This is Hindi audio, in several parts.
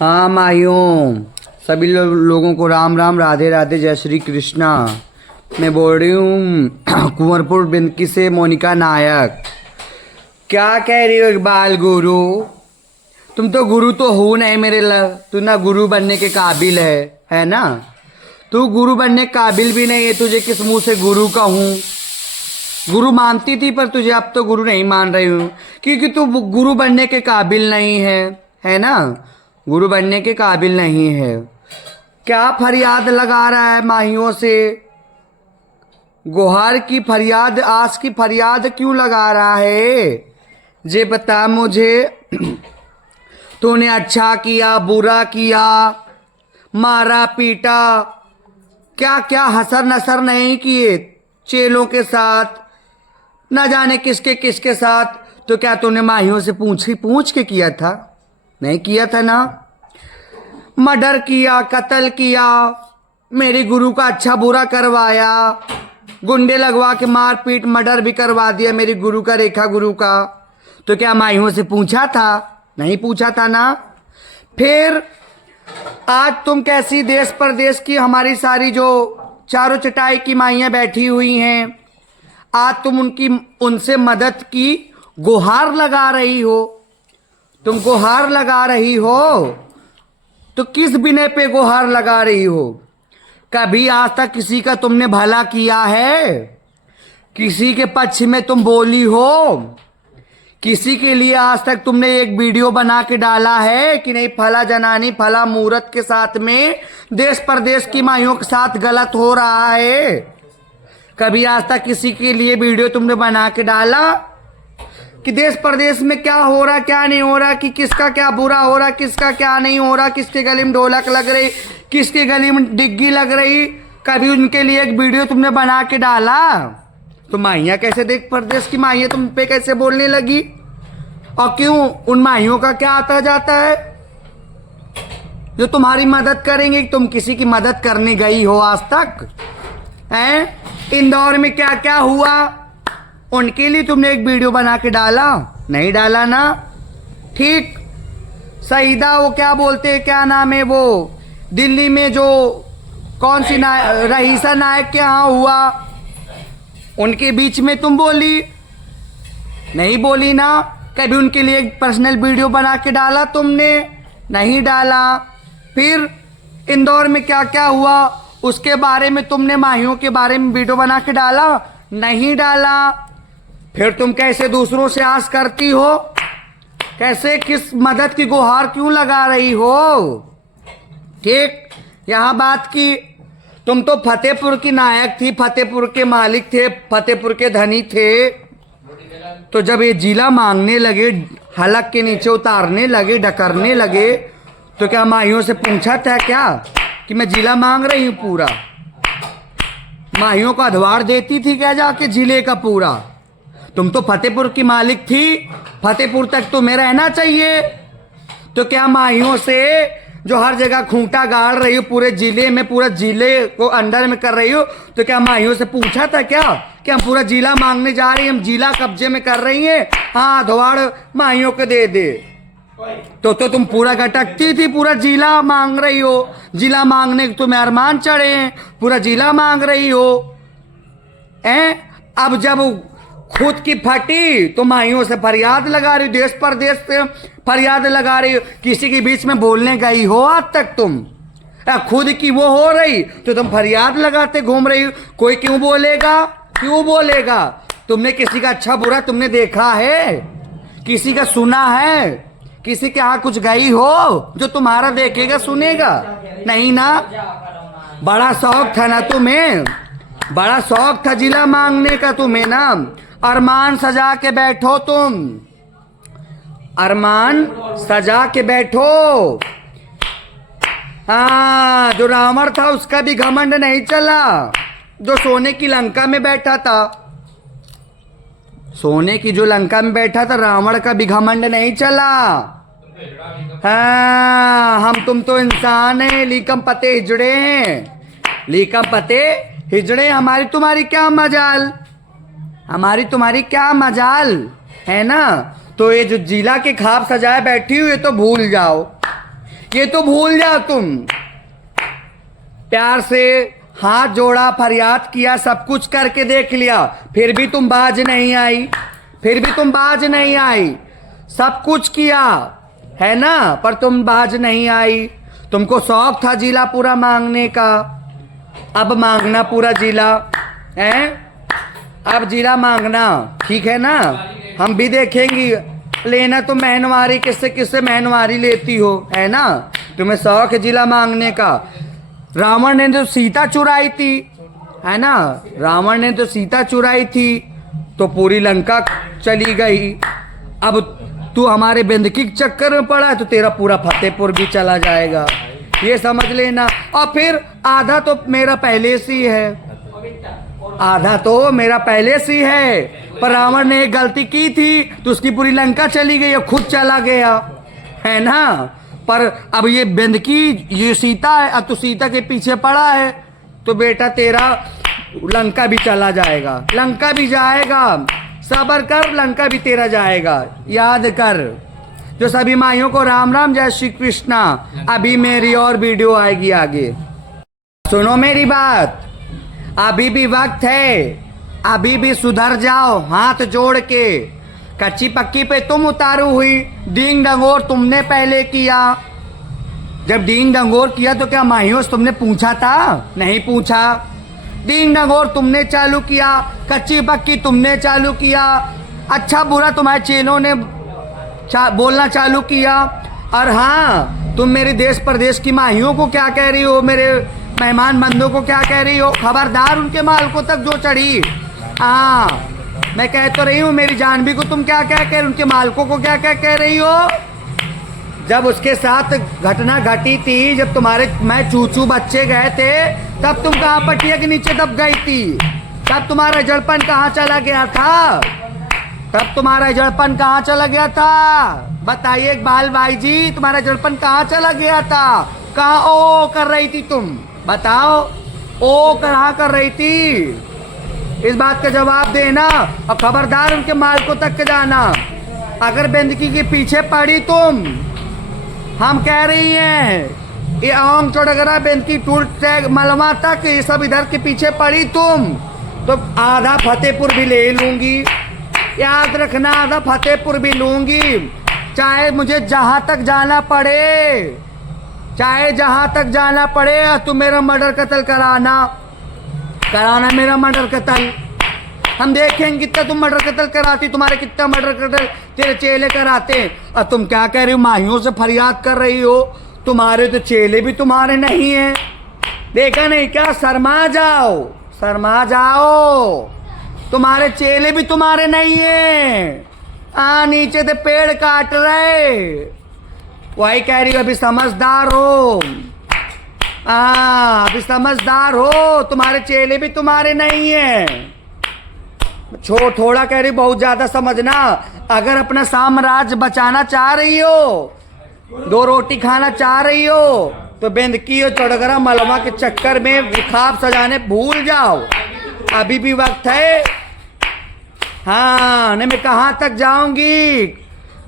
हाँ माहियों, सभी लोगों को राम राम, राधे राधे, जय श्री कृष्णा। मैं बोल रही हूँ कुंवरपुर बिंदकी से मोनिका नायक। क्या कह रही हो इकबाल गुरु? तुम तो गुरु तो हो नहीं मेरे तू ना गुरु बनने के काबिल है ना? तू गुरु बनने के काबिल भी नहीं है। तुझे किस मुंह से गुरु कहूँ? गुरु मानती थी पर तुझे अब तो गुरु नहीं मान रही हूँ, क्योंकि तू गुरु बनने के काबिल नहीं है ना? गुरु बनने के काबिल नहीं है। क्या फरियाद लगा रहा है माहियों से? गुहार की फरियाद, आस की फरियाद क्यों लगा रहा है? जे बता मुझे, तूने अच्छा किया, बुरा किया, मारा पीटा, क्या क्या हसर नसर नहीं किए चेलों के साथ, न जाने किसके साथ? तो क्या तूने माहियों से पूछ के किया था? नहीं किया था ना? मर्डर किया, कत्ल किया, मेरी गुरु का अच्छा बुरा करवाया, गुंडे लगवा के मार पीट मर्डर भी करवा दिया मेरी गुरु का, रेखा गुरु का। तो क्या माहियों से पूछा था? नहीं पूछा था ना? फिर आज तुम कैसी देश परदेश की हमारी सारी जो चारों चटाई की माइयां बैठी हुई हैं, आज तुम उनसे मदद की गुहार लगा रही हो। तुम गुहार लगा रही हो तो किस बिने पे गुहार लगा रही हो? कभी आज तक किसी का तुमने भला किया है? किसी के पक्ष में तुम बोली हो? किसी के लिए आज तक तुमने एक वीडियो बना के डाला है कि नहीं फला जनानी फला मुहूर्त के साथ में देश परदेश की माइयों के साथ गलत हो रहा है? कभी आज तक किसी के लिए वीडियो तुमने बना के डाला कि देश परदेश में क्या हो रहा, क्या नहीं हो रहा, कि किसका क्या बुरा हो रहा, किसका क्या नहीं हो रहा, किसके गले में ढोलक लग रही, किसके गले में डिग्गी लग रही? कभी उनके लिए एक वीडियो तुमने बना के डाला? तो माइयाँ कैसे देश परदेश की माइयाँ तुम पे कैसे बोलने लगी? और क्यों? उन माइयों का क्या आता जाता है जो तुम्हारी मदद करेंगे? तुम किसी की मदद करने गई हो आज तक? हैं? इंदौर में क्या क्या हुआ, उनके लिए तुमने एक वीडियो बना के डाला? नहीं डाला ना? ठीक। सईदा, वो क्या बोलते हैं, क्या नाम है वो, दिल्ली में जो कौन सी रईसा नायक के यहाँ हुआ, उनके बीच में तुम बोली? नहीं बोली ना? कभी उनके लिए एक पर्सनल वीडियो बना के डाला तुमने? नहीं डाला। फिर इंदौर में क्या क्या हुआ उसके बारे में तुमने माहियों के बारे में वीडियो बना के डाला? नहीं डाला। फिर तुम कैसे दूसरों से आस करती हो? कैसे, किस मदद की गुहार क्यों लगा रही हो? ठीक, यहाँ बात की। तुम तो फतेहपुर की नायक थी, फतेहपुर के मालिक थे, फतेहपुर के धनी थे। तो जब ये जिला मांगने लगे, हलक के नीचे उतारने लगे, डकरने लगे, तो क्या माहियों से पूछा था क्या कि मैं जिला मांग रही हूँ पूरा? माहियों को अधवार देती थी क्या जाके जिले का पूरा? तुम तो फतेहपुर की मालिक थी, फतेहपुर तक तुम्हें रहना चाहिए। तो क्या माहियों से जो हर जगह खूंटा गाड़ रही हो पूरे जिले में, पूरा जिले को अंडर में कर रही हो, तो क्या माहियों से पूछा था क्या कि हम पूरा जिला मांगने जा रही हैं, हम जिला कब्जे में कर रही हैं, हाँ अधवाड़ माहियों को दे दे? तो तुम पूरा गटकती थी, पूरा जिला मांग रही हो। जिला मांगने के तुम्हें अरमान चढ़े हैं, पूरा जिला मांग रही हो। अब जब खुद की फटी तो माहियों से फरियाद लगा रही हो, देश परदेश से फरियाद लगा रही हो। किसी के बीच में बोलने गई हो आज तक तुम? खुद की वो हो रही तो तुम फरियाद लगाते घूम रही हो। कोई क्यों बोलेगा? क्यों बोलेगा? तुमने किसी का अच्छा बुरा तुमने देखा है? किसी का सुना है? किसी के यहाँ कुछ गई हो जो तुम्हारा देखेगा सुनेगा? नहीं ना? बड़ा शौक था ना तुम्हें, बड़ा शौक था जिला मांगने का तुम्हें ना। अरमान सजा के बैठो तुम, अरमान सजा के बैठो। हाँ, जो रावण था उसका भी घमंड नहीं चला, जो सोने की लंका में बैठा था, सोने की जो लंका में बैठा था, रावण का भी घमंड नहीं चला। हाँ, हम तुम तो इंसान हैं, लीकम पते हिजड़े हैं, लीकम पते हिजड़े। हमारी तुम्हारी क्या मजाल, हमारी तुम्हारी क्या मजाल है ना? तो ये जो जिला के खाब सजाए बैठी हुई है तो भूल जाओ, ये तो भूल जाओ तुम। प्यार से हाथ जोड़ा, फरियाद किया, सब कुछ करके देख लिया, फिर भी तुम बाज नहीं आई, फिर भी तुम बाज नहीं आई। सब कुछ किया है ना, पर तुम बाज नहीं आई। तुमको शौक था जिला पूरा मांगने का, अब मांगना पूरा जिला है। अब जिला मांगना, ठीक है ना। हम भी देखेंगी, लेना तो महनवारी, किससे किससे महनवारी लेती हो, है ना। तुम्हें शौक है जिला मांगने का। रावण ने तो सीता चुराई थी, है ना। रावण ने तो सीता चुराई थी तो पूरी लंका चली गई। अब तू हमारे बेंदकी के चक्कर में पड़ा है तो तेरा पूरा फतेहपुर भी चला जाएगा, ये समझ लेना। और फिर आधा तो मेरा पहले से ही है, आधा तो मेरा पहले से ही है। पर रावण ने एक गलती की थी तो उसकी पूरी लंका चली गई और खुद चला गया, है ना। पर अब ये बेंदकी, ये सीता है, अब तू सीता के पीछे पड़ा है तो बेटा तेरा लंका भी चला जाएगा, लंका भी जाएगा। सबर कर, लंका भी तेरा जाएगा, याद कर। जो सभी माइयों को राम राम, जय श्री कृष्णा। अभी मेरी और वीडियो आएगी आगे, सुनो मेरी बात। अभी भी वक्त है, अभी भी सुधर जाओ हाथ जोड़ के। कच्ची पक्की पे तुम उतारू हुई, डींग डंगोर तुमने पहले किया। जब डींग डंगोर किया तो क्या माहियों से तुमने पूछा था? नहीं पूछा। डींग डंगोर तुमने चालू किया, कच्ची पक्की तुमने चालू किया, अच्छा बुरा तुम्हारे चेलों ने बोलना चालू किया। और हाँ, तुम मेरे देश प्रदेश की माहियों को क्या कह रही हो, मेरे मेहमान बंधुओं को क्या कह रही हो? खबरदार उनके मालकों तक जो चढ़ी। हाँ, मैं कह तो रही हूँ, मेरी जानवी को तुम क्या क्या कह, उनके मालकों को क्या क्या कह रही हो? जब उसके साथ घटना घटी थी, जब तुम्हारे मैं चूचू बच्चे गए थे, तब तुम कहाँ पटिया के नीचे दब गई थी? तब तुम्हारा जड़पन कहाँ चला गया था? तब तुम्हारा जड़पन कहाँ चला गया था? बताइए इकबाल भाई जी, तुम्हारा जड़पन कहाँ चला गया था? कहाँ ओ कर रही थी तुम? बताओ, ओ कहाँ कर रही थी? इस बात का जवाब देना। और खबरदार उनके मालकों तक के जाना। अगर बेंदकी के पीछे पड़ी तुम, हम कह रही हैं, ये ओंग चौड़गरा बेंदकी टूल टैग मलमा तक, ये सब इधर के पीछे पड़ी तुम तो आधा फतेहपुर भी ले लूंगी, याद रखना। आधा फतेहपुर भी लूंगी, चाहे मुझे जहां तक जाना पड़े, चाहे जहां तक जाना पड़े। तुम मेरा मर्डर कत्ल कराना मेरा मर्डर कत्ल। हम देखेंगे कितना तुम मर्डर कत्ल कराती, तुम्हारे कितना मर्डर कत्ल तेरे चेले कराते। और तुम क्या कह रही हो? माहियों से फरियाद कर रही हो, तुम्हारे तो चेले भी तुम्हारे नहीं है। देखा नहीं क्या? शर्मा जाओ, शर्मा जाओ, तुम्हारे चेले भी तुम्हारे नहीं है। नीचे से पेड़ काट रहे, वही कह रही हो। अभी समझदार हो, अभी समझदार हो, तुम्हारे चेले भी तुम्हारे नहीं है। थोड़ा कह रही, बहुत ज्यादा समझना। अगर अपना साम्राज्य बचाना चाह रही हो, दो रोटी खाना चाह रही हो, तो बेंदकी और चौड़गरा मलमा के चक्कर में ख्वाब सजाने भूल जाओ। अभी भी वक्त है। हाँ, नहीं मैं कहाँ तक जाऊंगी,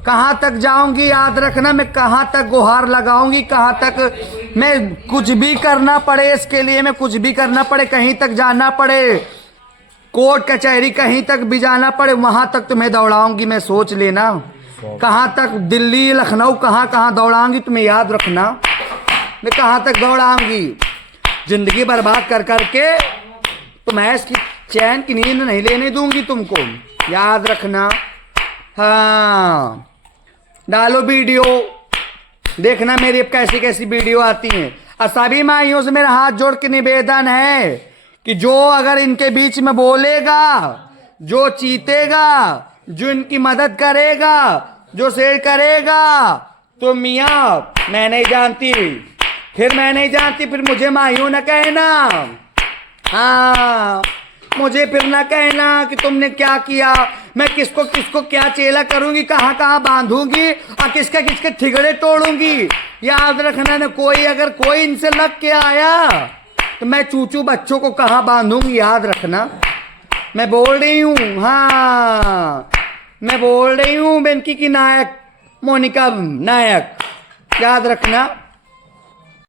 कहाँ तक जाऊंगी, याद रखना। मैं कहाँ तक गुहार लगाऊंगी, कहाँ तक मैं कुछ भी करना पड़े, इसके लिए मैं कुछ भी करना पड़े, कहीं तक जाना पड़े, कोर्ट कचहरी कहीं तक भी जाना पड़े, वहां तक तुम्हें दौड़ाऊंगी। मैं सोच लेना कहाँ तक, दिल्ली लखनऊ कहाँ कहाँ दौड़ाऊंगी, तुम्हें याद रखना। मैं कहाँ तक दौड़ाऊंगी, जिंदगी बर्बाद कर करके तो मैं इसकी चैन की नींद नहीं लेने दूंगी तुमको, याद रखना। हाँ, डालो वीडियो, देखना मेरी अब कैसी कैसी वीडियो आती हैं। और सभी माइयों से मेरा हाथ जोड़ के निवेदन है कि जो अगर इनके बीच में बोलेगा, जो जीतेगा, जो इनकी मदद करेगा, जो शेयर करेगा, तो मियाँ मैं नहीं जानती, फिर मैं नहीं जानती, फिर मुझे माइयों न कहना। हाँ, मुझे फिर ना कहना कि तुमने क्या किया। मैं किसको किसको क्या चेला करूंगी, कहाँ कहाँ बांधूंगी और किसके किसके ठिगड़े तोड़ूंगी, याद रखना। न कोई अगर कोई इनसे लग के आया तो मैं चूचू बच्चों को कहाँ बांधूंगी, याद रखना। मैं बोल रही हूँ, हाँ मैं बोल रही हूँ, बेंकी की नायक मोनिका नायक, याद रखना।